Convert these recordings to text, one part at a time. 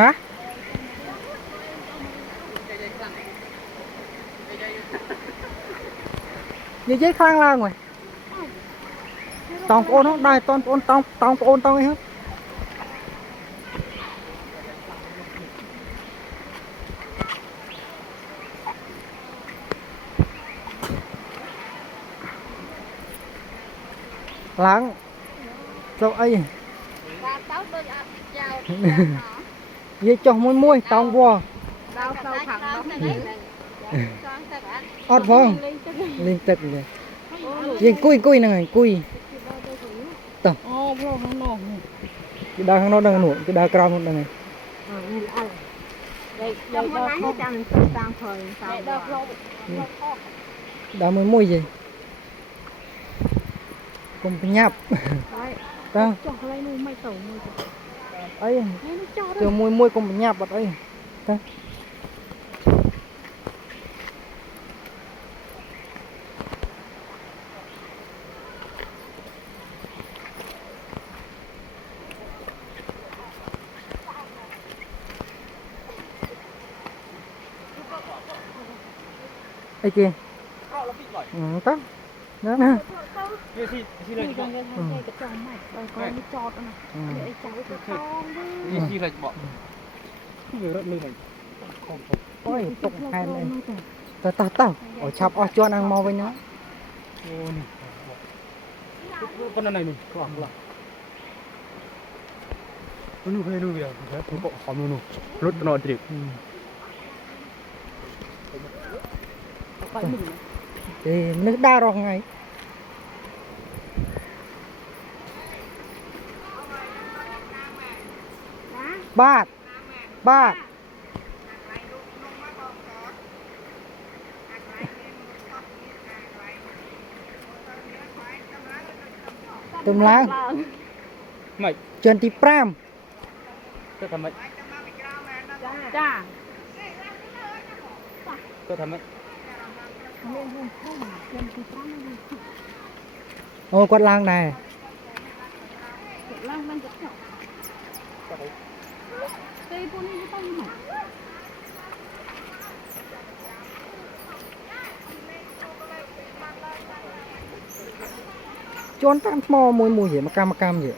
ฮะនិយាយខ្លាំងឡើងហ៎តងប្អូនហ្នឹងដែរតងប្អូនតងប្អូនតងអីហ្នឹងឡើងទៅអីបាទទៅដូចអត់ចោលនិយាយចុះមួយតងវល់ដល់ទៅខាងនោះនេះចង់ទឹកអត់អត់ផងលេងទឹកនេះយើងគួយហ្នឹងហើយគួយតោះអូផងនោះ គេដើរខាងនោះដឹងនោះគេដើរក្រោមនោះដឹងហើយនេះល្អđây đây đâu không chẳng tự sang thời sao đâu khôngដើរមួយយីកុំប្រញាប់តើ ចុះកន្លែងនោះមិនទៅមួយអីនេះចោលទៅមួយកុំប្រញាប់អត់អីតើអីគេតើណានេះលេងទៅនេះថាគេចង់ម៉េចដល់គាត់នេះចោតណាអីចៅទៅតងនេះស៊ីលេចបកវារត់នេះហើយអូយទុកហែមអីតើឲ្យឆាប់អស់ជន់អាំងមកវិញណាអូនេះប៉ុណ្ណឹងនេះខ្លះនោះហើយនោះវាទៅបកខំនោះរត់ទៅដល់ត្រេកទេនឹកដើររស់ថ្ងៃបាទទំឡើងម៉េចជន់ទី5ទៅថាម៉េចចា ទៅថាម៉េចអូគាត់ឡើងដែរឡើងមិនទៅចោលទេពួកនេះទៅមក ជន់តាមថ្មមួយយីមកកម្មយី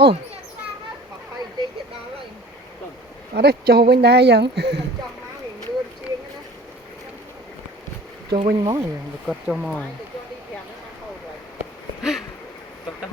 អូអត់ទេចុះវិញដែរយ៉ាងចុះវិញមកគាត់ចុះមក